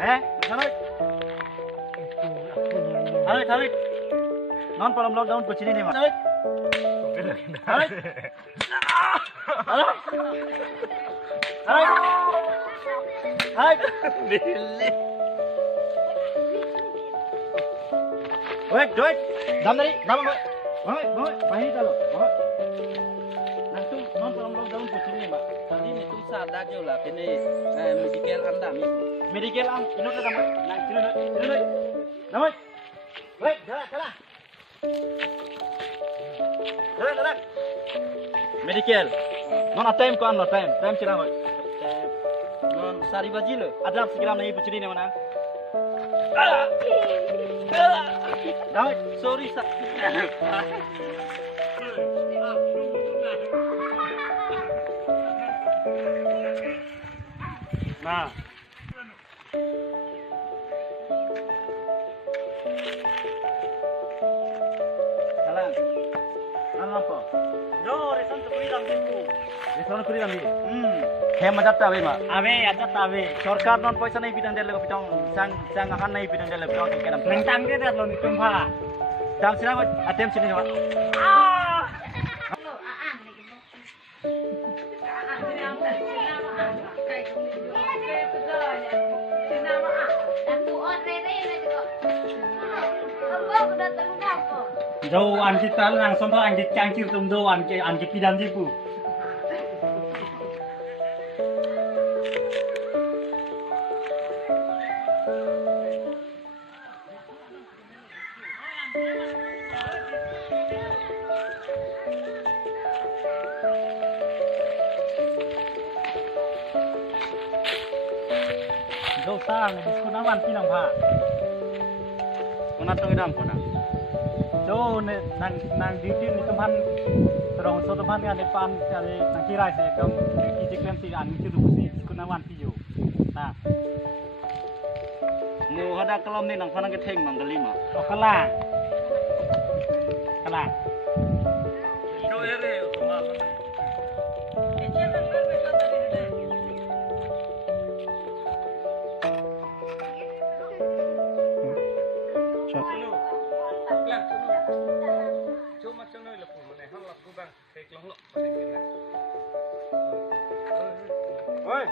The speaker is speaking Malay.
Tarik. Tarik. Non palam lockdown po sini nih, Mas. Tarik. Tarik. Tarik. Dili. Wait. Dam dari. Dam. Bawa. Bahini talo. Bawa. Nanti non palam lockdown po sini, Mbak. Tadi itu sadar je lah kini medical anda mi. Medical am, ino ka damay. Nang sino. Damay. Wait, dala. Dala. Medical. Non time ko ano time. Time sila mo. Non sari baji lo. Ada sekiram na ibu cini mana? Damay. Sorry sa. Nah. Jalan. Ano po? Do, reson tu kuri ram dimbu. Restoran kuri kami. Hem aja tahu ma. Ave, aja tabe. Sorkar non paisa nahi bidang dele ko pitong sang akan nahi bidang dele pitong kenam. Nang dia dah loni tumpa. Dam sila ko atem sini ma. Ah! Do an kita nang sompa an cangkir tum do an pidam dipu. Do sang diskun awan pinang pa. Kuna tong idam kuna. Do nang duty ni tumhan terong so tumhan kan depan dari nang kirai se dom diklem si an itu dusi diskun awan piyo. Nah, Mu hada kelom ni nang fanang keteng manggali ma. oh kalah. Do ere tuma. Cuma cuma lepu mana hang lepu bang, kayak long lo. Oi.